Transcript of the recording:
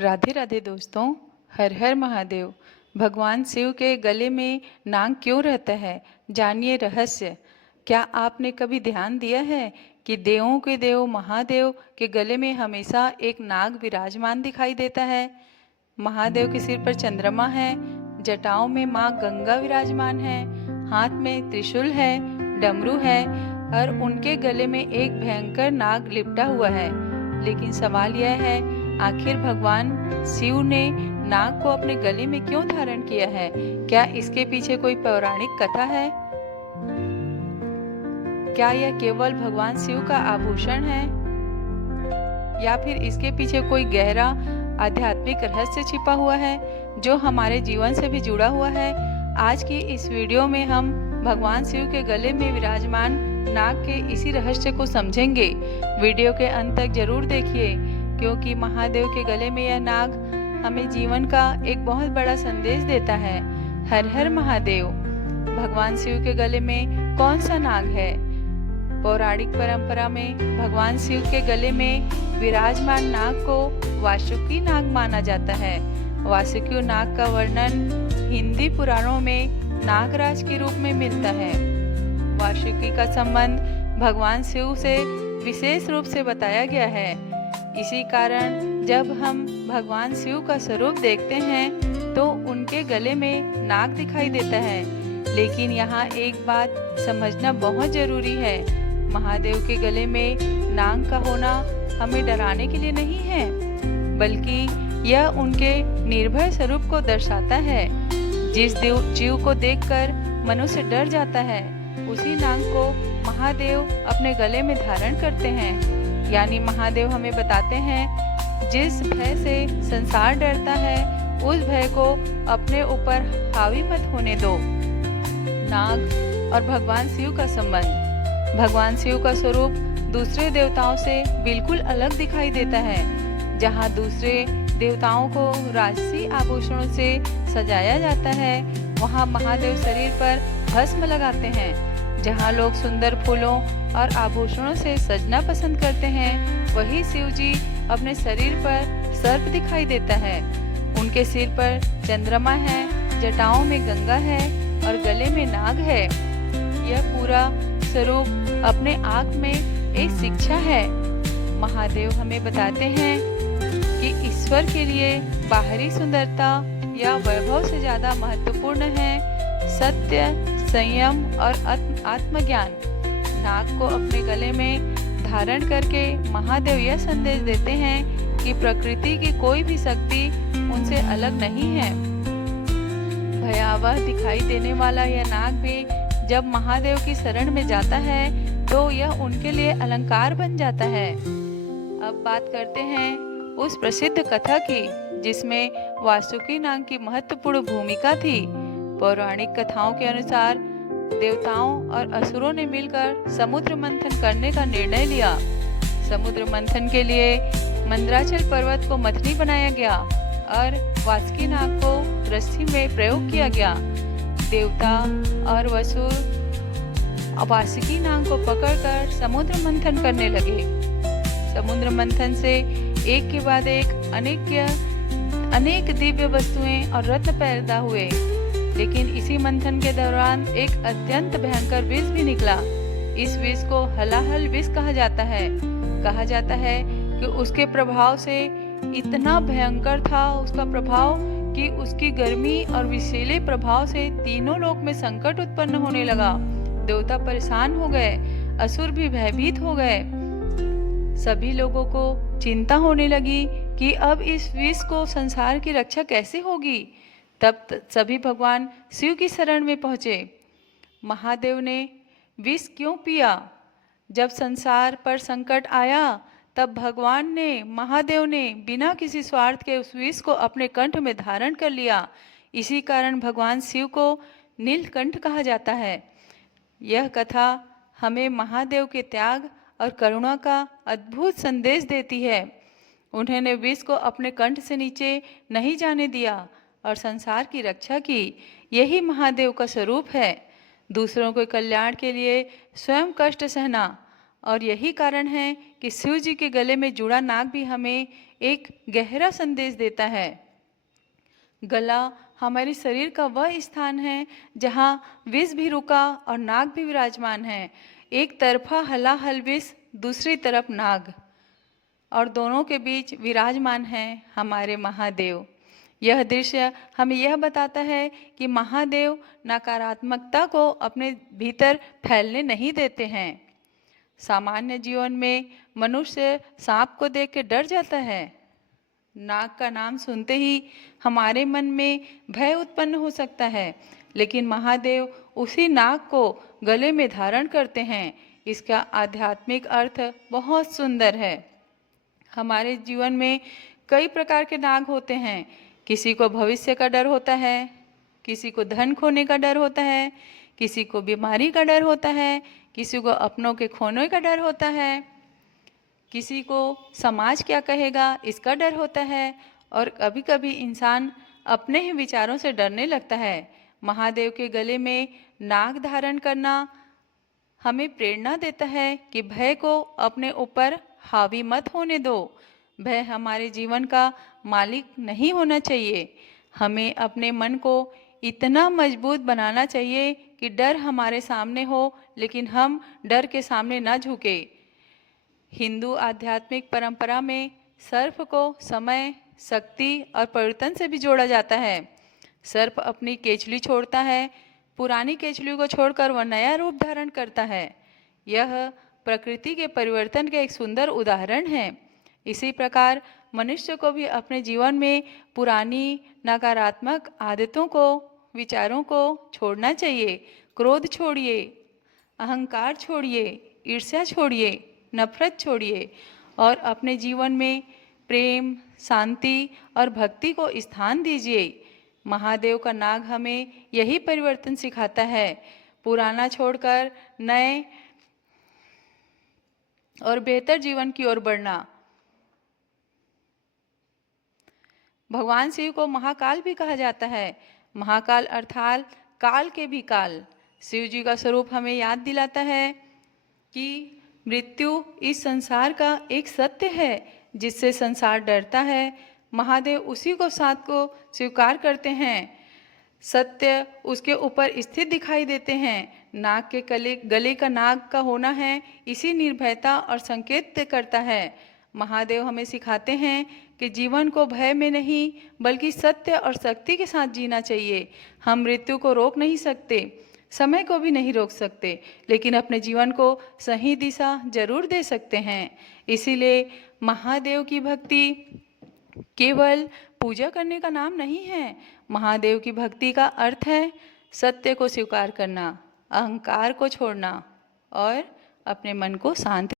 राधे राधे दोस्तों। हर हर महादेव। भगवान शिव के गले में नाग क्यों रहता है, जानिए रहस्य। क्या आपने कभी ध्यान दिया है कि देवों के देव महादेव के गले में हमेशा एक नाग विराजमान दिखाई देता है। महादेव के सिर पर चंद्रमा है, जटाओं में माँ गंगा विराजमान है, हाथ में त्रिशूल है, डमरू है और उनके गले में एक भयंकर नाग लिपटा हुआ है। लेकिन सवाल यह है, आखिर भगवान शिव ने नाग को अपने गले में क्यों धारण किया है? क्या इसके पीछे कोई पौराणिक कथा है? क्या यह केवल भगवान शिव का आभूषण है या फिर इसके पीछे कोई गहरा आध्यात्मिक रहस्य छिपा हुआ है जो हमारे जीवन से भी जुड़ा हुआ है? आज की इस वीडियो में हम भगवान शिव के गले में विराजमान नाग के इसी रहस्य को समझेंगे। वीडियो के अंत तक जरूर देखिए, क्योंकि महादेव के गले में यह नाग हमें जीवन का एक बहुत बड़ा संदेश देता है। हर हर महादेव। भगवान शिव के गले में कौन सा नाग है? पौराणिक परंपरा में भगवान शिव के गले में विराजमान नाग को वासुकी नाग माना जाता है। वासुकी नाग का वर्णन हिंदी पुराणों में नागराज के रूप में मिलता है। वासुकी का संबंध भगवान शिव से विशेष रूप से बताया गया है। इसी कारण जब हम भगवान शिव का स्वरूप देखते हैं तो उनके गले में नाग दिखाई देता है। लेकिन यहाँ एक बात समझना बहुत जरूरी है, महादेव के गले में नाग का होना हमें डराने के लिए नहीं है, बल्कि यह उनके निर्भय स्वरूप को दर्शाता है। जिस जीव को देखकर मनुष्य डर जाता है, उसी नाग को महादेव अपने गले में धारण करते हैं। यानी महादेव हमें बताते हैं, जिस भय से संसार डरता है उस भय को अपने ऊपर हावी मत होने दो। नाग और भगवान शिव का संबंध। भगवान शिव का स्वरूप दूसरे देवताओं से बिल्कुल अलग दिखाई देता है। जहाँ दूसरे देवताओं को राजसी आभूषणों से सजाया जाता है, वहाँ महादेव शरीर पर भस्म लगाते हैं। जहाँ लोग सुंदर फूलों और आभूषणों से सजना पसंद करते हैं, वही शिव जी अपने शरीर पर सर्प दिखाई देता है। उनके सिर पर चंद्रमा है, जटाओं में गंगा है और गले में नाग है। यह पूरा स्वरूप अपने आप में एक शिक्षा है। महादेव हमें बताते हैं कि ईश्वर के लिए बाहरी सुंदरता या वैभव से ज्यादा महत्वपूर्ण है सत्य, संयम और आत्मज्ञान। नाग को अपने गले में धारण करके महादेव यह संदेश देते हैं कि प्रकृति की कोई भी शक्ति उनसे अलग नहीं है। भयावह दिखाई देने वाला यह नाग भी जब महादेव की शरण में जाता है तो यह उनके लिए अलंकार बन जाता है। अब बात करते हैं उस प्रसिद्ध कथा की जिसमें वासुकी नाग की महत्वपूर्ण भूमिका थी। पौराणिक कथाओं के अनुसार देवताओं और असुरों ने मिलकर समुद्र मंथन करने का निर्णय लिया। समुद्र मंथन के लिए मंदराचल पर्वत को मथनी बनाया गया और वासुकी नाग को रस्सी में प्रयोग किया गया। देवता और असुर वासुकी नाग को पकड़कर समुद्र मंथन करने लगे। समुद्र मंथन से एक के बाद एक अनेक दिव्य वस्तुएं और रत्न पैदा हुए। लेकिन इसी मंथन के दौरान एक अत्यंत भयंकर विष भी निकला। इस विष को हलाहल विष कहा जाता है। कहा जाता है कि उसके प्रभाव से इतना भयंकर था उसका प्रभाव कि उसकी गर्मी और विषैले प्रभाव से तीनों लोक में संकट उत्पन्न होने लगा। देवता परेशान हो गए, असुर भी भयभीत हो गए। सभी लोगों को चिंता होने लगी कि अब इस विष को संसार की रक्षा कैसे होगी। तब सभी भगवान शिव की शरण में पहुंचे। महादेव ने विष क्यों पिया? जब संसार पर संकट आया तब भगवान ने, महादेव ने बिना किसी स्वार्थ के उस विष को अपने कंठ में धारण कर लिया। इसी कारण भगवान शिव को नीलकंठ कहा जाता है। यह कथा हमें महादेव के त्याग और करुणा का अद्भुत संदेश देती है। उन्होंने विष को अपने कंठ से नीचे नहीं जाने दिया और संसार की रक्षा की। यही महादेव का स्वरूप है। दूसरों के कल्याण के लिए स्वयं कष्ट सहना। और यही कारण है कि शिव जी के गले में जुड़ा नाग भी हमें एक गहरा संदेश देता है। गला हमारे शरीर का वह स्थान है जहाँ विष भी रुका और नाग भी विराजमान है। एक तरफा हलाहल विष, दूसरी तरफ नाग, और दोनों के बीच विराजमान हैं हमारे महादेव। यह दृश्य हमें यह बताता है कि महादेव नकारात्मकता को अपने भीतर फैलने नहीं देते हैं। सामान्य जीवन में मनुष्य सांप को देख के डर जाता है। नाग का नाम सुनते ही हमारे मन में भय उत्पन्न हो सकता है, लेकिन महादेव उसी नाग को गले में धारण करते हैं। इसका आध्यात्मिक अर्थ बहुत सुंदर है। हमारे जीवन में कई प्रकार के नाग होते हैं। किसी को भविष्य का डर होता है, किसी को धन खोने का डर होता है, किसी को बीमारी का डर होता है, किसी को अपनों के खोने का डर होता है, किसी को समाज क्या कहेगा इसका डर होता है, और कभी कभी इंसान अपने ही विचारों से डरने लगता है। महादेव के गले में नाग धारण करना हमें प्रेरणा देता है कि भय को अपने ऊपर हावी मत होने दो। भय हमारे जीवन का मालिक नहीं होना चाहिए। हमें अपने मन को इतना मजबूत बनाना चाहिए कि डर हमारे सामने हो, लेकिन हम डर के सामने न झुके। हिंदू आध्यात्मिक परंपरा में सर्प को समय, शक्ति और परिवर्तन से भी जोड़ा जाता है। सर्प अपनी केचली छोड़ता है, पुरानी केचली को छोड़कर वह नया रूप धारण करता है। यह प्रकृति के परिवर्तन का एक सुंदर उदाहरण है। इसी प्रकार मनुष्य को भी अपने जीवन में पुरानी नकारात्मक आदतों को, विचारों को छोड़ना चाहिए। क्रोध छोड़िए, अहंकार छोड़िए, ईर्ष्या छोड़िए, नफरत छोड़िए और अपने जीवन में प्रेम, शांति और भक्ति को स्थान दीजिए। महादेव का नाग हमें यही परिवर्तन सिखाता है। पुराना छोड़कर नए और बेहतर जीवन की ओर बढ़ना। भगवान शिव को महाकाल भी कहा जाता है। महाकाल अर्थात काल के भी काल। शिव जी का स्वरूप हमें याद दिलाता है कि मृत्यु इस संसार का एक सत्य है जिससे संसार डरता है। महादेव उसी को साथ को स्वीकार करते हैं। सत्य उसके ऊपर स्थित दिखाई देते हैं। नाग के गले का नाग का होना है, इसी निर्भयता और संकेत करता है। महादेव हमें सिखाते हैं कि जीवन को भय में नहीं बल्कि सत्य और शक्ति के साथ जीना चाहिए। हम मृत्यु को रोक नहीं सकते, समय को भी नहीं रोक सकते, लेकिन अपने जीवन को सही दिशा जरूर दे सकते हैं। इसीलिए महादेव की भक्ति केवल पूजा करने का नाम नहीं है। महादेव की भक्ति का अर्थ है सत्य को स्वीकार करना, अहंकार को छोड़ना और अपने मन को शांत